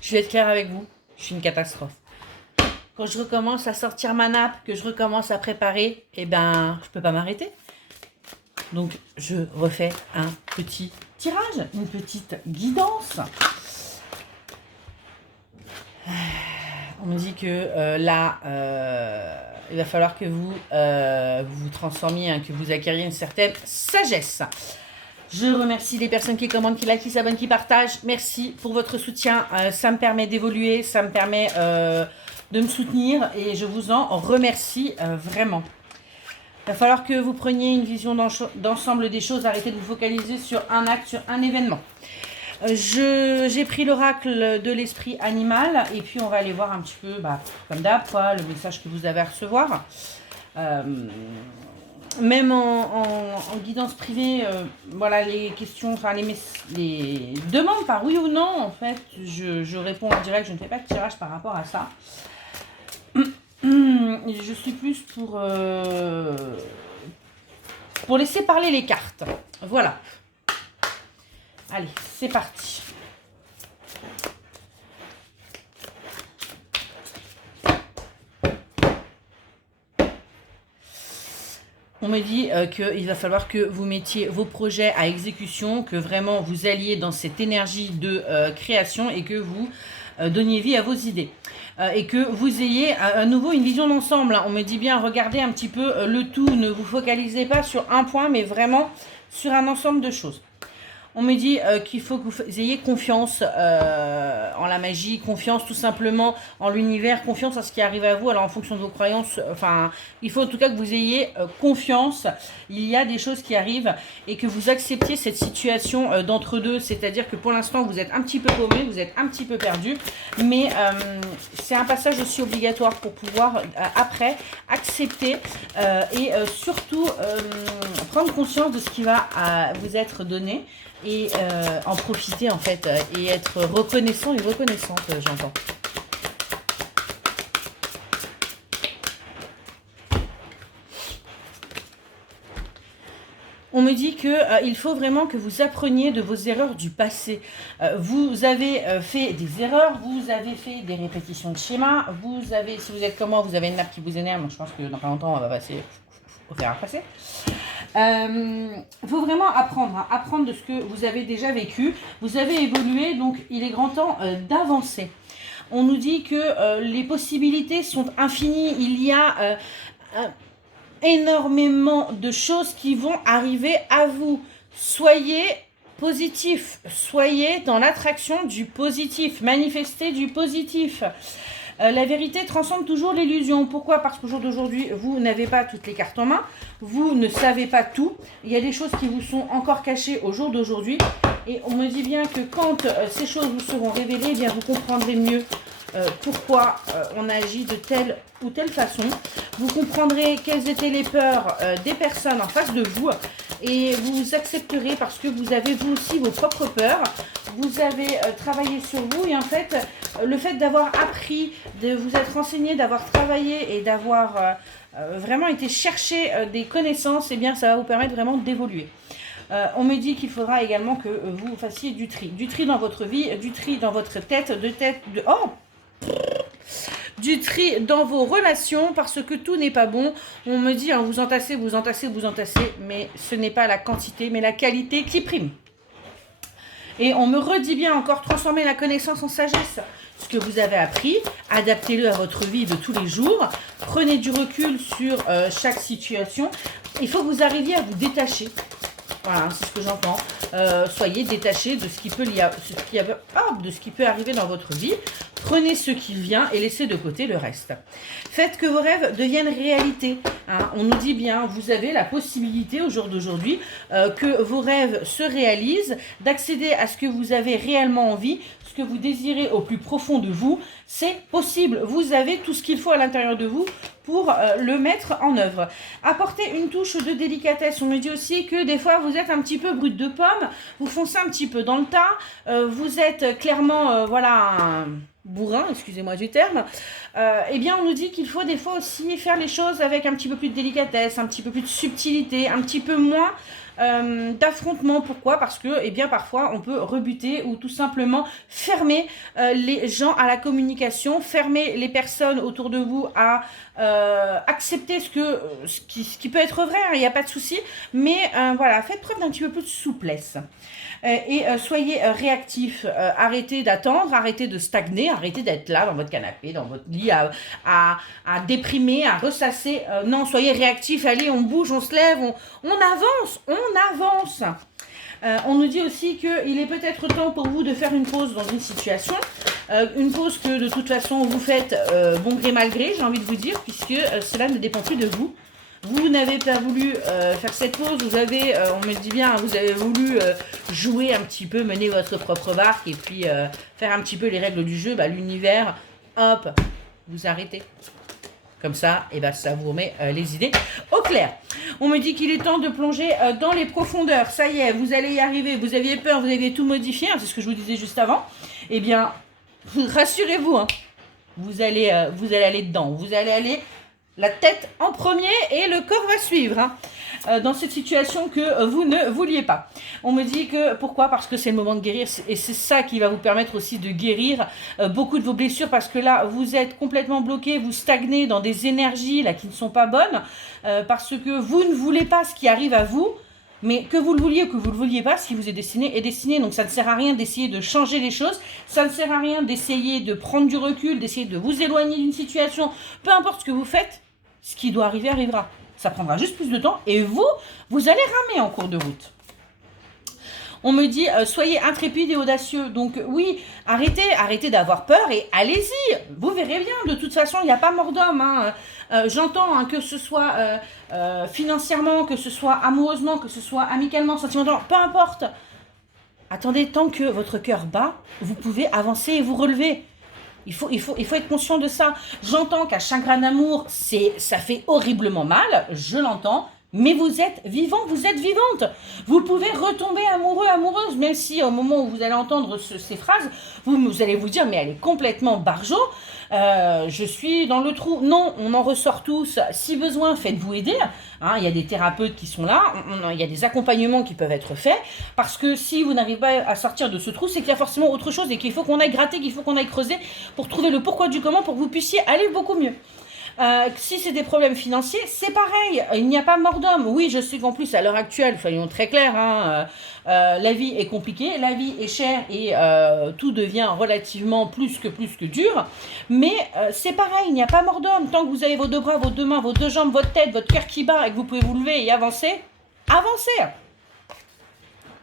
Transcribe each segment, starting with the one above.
Je vais être claire avec vous, je suis une catastrophe. Quand je recommence à sortir ma nappe, que je recommence à préparer, eh ben, je peux pas m'arrêter. Donc, je refais un petit tirage, une petite guidance. On me dit que là, il va falloir que vous vous transformiez, hein, que vous acquériez une certaine sagesse. Je remercie les personnes qui commandent, qui likent, qui s'abonnent, qui partagent. Merci pour votre soutien. Ça me permet d'évoluer, ça me permet de me soutenir et je vous en remercie vraiment. Il va falloir que vous preniez une vision d'ensemble des choses, arrêtez de vous focaliser sur un acte, sur un événement. J'ai pris l'oracle de l'esprit animal et puis on va aller voir un petit peu, comme d'hab, le message que vous avez à recevoir. Même en guidance privée, voilà les questions, enfin les demandes par oui ou non, en fait, je réponds en direct, je ne fais pas de tirage par rapport à ça. Je suis plus pour laisser parler les cartes. Voilà. Allez, c'est parti. On me dit qu'il va falloir que vous mettiez vos projets à exécution, que vraiment vous alliez dans cette énergie de création et que vous donniez vie à vos idées. Et que vous ayez à nouveau une vision d'ensemble. On me dit bien, regardez un petit peu le tout, ne vous focalisez pas sur un point, mais vraiment sur un ensemble de choses. On me dit qu'il faut que vous ayez confiance en la magie, confiance tout simplement en l'univers, confiance à ce qui arrive à vous. Alors en fonction de vos croyances, il faut en tout cas que vous ayez confiance. Il y a des choses qui arrivent et que vous acceptiez cette situation d'entre-deux. C'est-à-dire que pour l'instant, vous êtes un petit peu paumé, vous êtes un petit peu perdu. Mais c'est un passage aussi obligatoire pour pouvoir après accepter et surtout prendre conscience de ce qui va vous être donné. Et en profiter en fait et être reconnaissant et reconnaissante, j'entends. On me dit qu'il faut vraiment que vous appreniez de vos erreurs du passé. Vous avez fait des erreurs, vous avez fait des répétitions de schémas, vous avez, si vous êtes comme moi, vous avez une nappe qui vous énerve, je pense que dans pas longtemps on va passer au fer à passer. Faut vraiment apprendre de ce que vous avez déjà vécu. Vous avez évolué, donc il est grand temps d'avancer. On nous dit que les possibilités sont infinies. Il y a énormément de choses qui vont arriver à vous. Soyez positif, soyez dans l'attraction du positif, manifestez du positif. La vérité transcende toujours l'illusion. Pourquoi? Parce qu'au jour d'aujourd'hui, vous n'avez pas toutes les cartes en main. Vous ne savez pas tout. Il y a des choses qui vous sont encore cachées au jour d'aujourd'hui. Et on me dit bien que quand ces choses vous seront révélées, eh bien vous comprendrez mieux pourquoi on agit de telle ou telle façon. Vous comprendrez quelles étaient les peurs des personnes en face de vous. Et vous accepterez parce que vous avez vous aussi vos propres peurs. Vous avez travaillé sur vous et en fait, le fait d'avoir appris, de vous être renseigné, d'avoir travaillé et d'avoir vraiment été chercher des connaissances, eh bien ça va vous permettre vraiment d'évoluer. On me dit qu'il faudra également que vous fassiez du tri. Du tri dans votre vie, du tri dans votre tête, du tri dans vos relations parce que tout n'est pas bon. On me dit, hein, vous entassez, mais ce n'est pas la quantité, mais la qualité qui prime. Et on me redit bien encore, transformer la connaissance en sagesse. Ce que vous avez appris, adaptez-le à votre vie de tous les jours. Prenez du recul sur chaque situation. Il faut que vous arriviez à vous détacher. Voilà, c'est ce que j'entends. Soyez détachés de ce qui peut arriver dans votre vie. Prenez ce qui vient et laissez de côté le reste. Faites que vos rêves deviennent réalité. Hein. On nous dit bien, vous avez la possibilité au jour d'aujourd'hui que vos rêves se réalisent, d'accéder à ce que vous avez réellement envie, ce que vous désirez au plus profond de vous. C'est possible. Vous avez tout ce qu'il faut à l'intérieur de vous pour le mettre en œuvre. Apportez une touche de délicatesse. On me dit aussi que des fois, vous êtes un petit peu brute de pomme, vous foncez un petit peu dans le tas, vous êtes clairement, bourrin, excusez-moi du terme, eh bien on nous dit qu'il faut des fois aussi faire les choses avec un petit peu plus de délicatesse, un petit peu plus de subtilité, un petit peu moins d'affrontement. Pourquoi? Parce que eh bien parfois on peut rebuter ou tout simplement fermer les gens à la communication, fermer les personnes autour de vous à accepter ce qui peut être vrai, hein, il n'y a pas de souci, mais voilà, faites preuve d'un petit peu plus de souplesse. Et soyez réactifs, arrêtez d'attendre, arrêtez de stagner, arrêtez d'être là dans votre canapé, dans votre lit à déprimer, à ressasser. Non, soyez réactifs, allez, on bouge, on se lève, on avance, on avance. On nous dit aussi qu'il est peut-être temps pour vous de faire une pause dans une situation, une pause que de toute façon vous faites bon gré mal gré, j'ai envie de vous dire, puisque cela ne dépend plus de vous. Vous n'avez pas voulu faire cette pause, vous avez, on me dit bien, vous avez voulu jouer un petit peu, mener votre propre barque et puis faire un petit peu les règles du jeu. Bah, l'univers, hop, vous arrêtez. Comme ça, et bah, ça vous remet les idées au clair. On me dit qu'il est temps de plonger dans les profondeurs. Ça y est, vous allez y arriver. Vous aviez peur, vous aviez tout modifié, hein, c'est ce que je vous disais juste avant. Eh bien, rassurez-vous, hein, vous allez aller dedans. Vous allez aller la tête en premier et le corps va suivre, hein, dans cette situation que vous ne vouliez pas. On me dit que, pourquoi? Parce que c'est le moment de guérir et c'est ça qui va vous permettre aussi de guérir beaucoup de vos blessures, parce que là, vous êtes complètement bloqué, vous stagnez dans des énergies là qui ne sont pas bonnes, parce que vous ne voulez pas ce qui arrive à vous. Mais que vous le vouliez ou que vous ne le vouliez pas, ce qui vous est destiné est destiné. Donc ça ne sert à rien d'essayer de changer les choses. Ça ne sert à rien d'essayer de prendre du recul, d'essayer de vous éloigner d'une situation. Peu importe ce que vous faites, ce qui doit arriver arrivera. Ça prendra juste plus de temps et vous allez ramer en cours de route. On me dit, soyez intrépides et audacieux. Donc oui, arrêtez d'avoir peur et allez-y. Vous verrez bien, de toute façon, il n'y a pas mort d'homme. Hein. J'entends, hein, que ce soit financièrement, que ce soit amoureusement, que ce soit amicalement, sentimentalement, peu importe. Attendez, tant que votre cœur bat, vous pouvez avancer et vous relever. Il faut être conscient de ça. J'entends qu'un chagrin d'amour, ça fait horriblement mal, je l'entends, mais vous êtes vivant, vous êtes vivante. Vous pouvez retomber amoureux, amoureuse, même si au moment où vous allez entendre ces phrases, vous allez vous dire, mais elle est complètement barjo, je suis dans le trou. Non, on en ressort tous. Si besoin, faites-vous aider. Hein, il y a des thérapeutes qui sont là, il y a des accompagnements qui peuvent être faits, parce que si vous n'arrivez pas à sortir de ce trou, c'est qu'il y a forcément autre chose et qu'il faut qu'on aille gratter, qu'il faut qu'on aille creuser pour trouver le pourquoi du comment, pour que vous puissiez aller beaucoup mieux. Si c'est des problèmes financiers, c'est pareil, il n'y a pas mort d'homme. Oui, je sais qu'en plus, à l'heure actuelle, soyons très clairs, hein, la vie est compliquée, la vie est chère et tout devient relativement plus que dur. Mais c'est pareil, il n'y a pas mort d'homme. Tant que vous avez vos deux bras, vos deux mains, vos deux jambes, votre tête, votre cœur qui bat et que vous pouvez vous lever et avancer, avancez.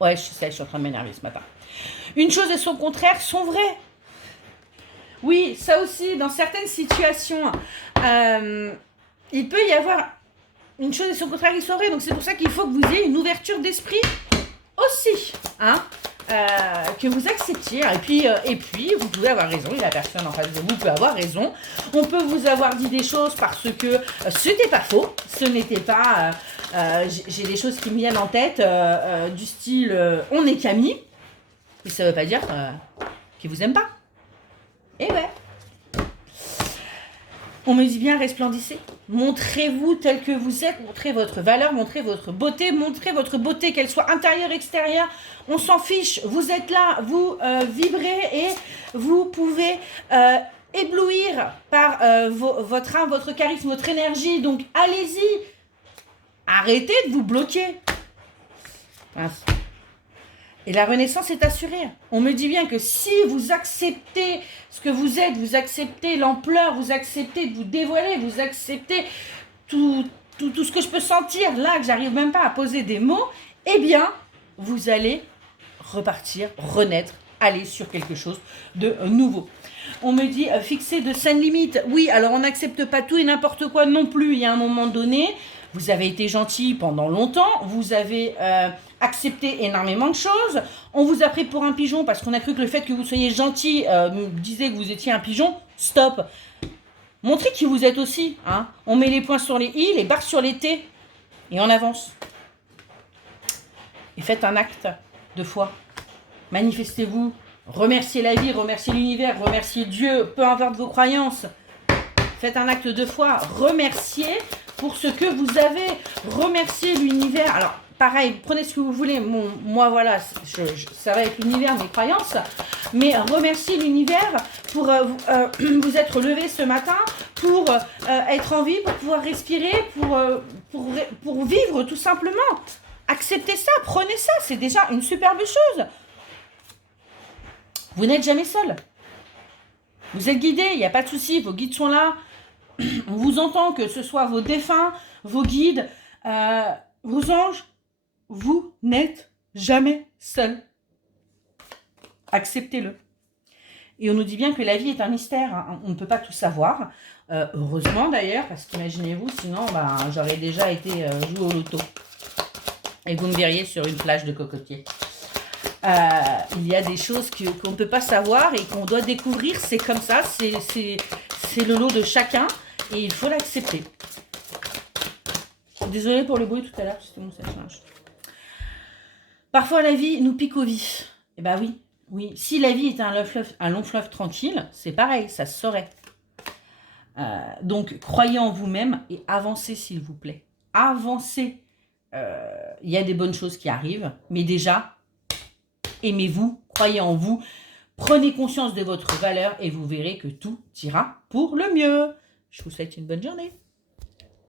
Ouais, je suis en train de m'énerver ce matin. Une chose et son contraire sont vraies. Oui, ça aussi, dans certaines situations, il peut y avoir une chose et son contraire qui sont vraies. Donc c'est pour ça qu'il faut que vous ayez une ouverture d'esprit aussi, hein, que vous acceptiez. Et puis, vous pouvez avoir raison, et la personne en face de vous peut avoir raison. On peut vous avoir dit des choses parce que ce n'était pas faux, ce n'était pas... j'ai des choses qui me viennent en tête, du style on est qu'amis, mais ça ne veut pas dire qu'ils vous aiment pas. Eh ouais. On me dit bien, resplendissez. Montrez-vous tel que vous êtes, montrez votre valeur, montrez votre beauté, qu'elle soit intérieure, extérieure. On s'en fiche, vous êtes là, vous vibrez et vous pouvez éblouir par votre âme, votre charisme, votre énergie. Donc allez-y, arrêtez de vous bloquer. Mince. Et la renaissance est assurée. On me dit bien que si vous acceptez ce que vous êtes, vous acceptez l'ampleur, vous acceptez de vous dévoiler, vous acceptez tout ce que je peux sentir là, que j'arrive même pas à poser des mots, eh bien, vous allez repartir, renaître, aller sur quelque chose de nouveau. On me dit fixer de saines limites. Oui, alors on n'accepte pas tout et n'importe quoi non plus. Il y a un moment donné, vous avez été gentil pendant longtemps, vous avez accepté énormément de choses, on vous a pris pour un pigeon parce qu'on a cru que le fait que vous soyez gentil disait que vous étiez un pigeon. Stop. Montrez qui vous êtes aussi. Hein. On met les points sur les i, les barres sur les t et on avance. Et faites un acte de foi. Manifestez-vous, Remerciez la vie, remerciez l'univers, remerciez Dieu, peu importe vos croyances. Faites un acte de foi, remerciez pour ce que vous avez, remerciez l'univers. Alors, pareil, prenez ce que vous voulez. Moi, voilà, ça va être l'univers, mes croyances. Mais remerciez l'univers pour vous être levé ce matin, pour être en vie, pour pouvoir respirer, pour vivre tout simplement. Acceptez ça, prenez ça, c'est déjà une superbe chose. Vous n'êtes jamais seul. Vous êtes guidé, il n'y a pas de souci, vos guides sont là. On vous entend, que ce soit vos défunts, vos guides, vos anges. Vous n'êtes jamais seul. Acceptez-le. Et on nous dit bien que la vie est un mystère. Hein. On ne peut pas tout savoir. Heureusement d'ailleurs, parce qu'imaginez-vous, sinon j'aurais déjà été joué au loto. Et vous me verriez sur une plage de cocotiers. Il y a des choses qu'on ne peut pas savoir et qu'on doit découvrir. C'est comme ça, c'est le lot de chacun et il faut l'accepter. Désolée pour le bruit tout à l'heure, c'était mon sèche-linge. Parfois la vie nous pique au vif. Eh ben oui. Si la vie était un long fleuve tranquille, c'est pareil, ça se saurait. Donc croyez en vous-même et avancez s'il vous plaît. Avancez. Il y a des bonnes choses qui arrivent, mais déjà, aimez-vous, croyez en vous, prenez conscience de votre valeur et vous verrez que tout ira pour le mieux. Je vous souhaite une bonne journée.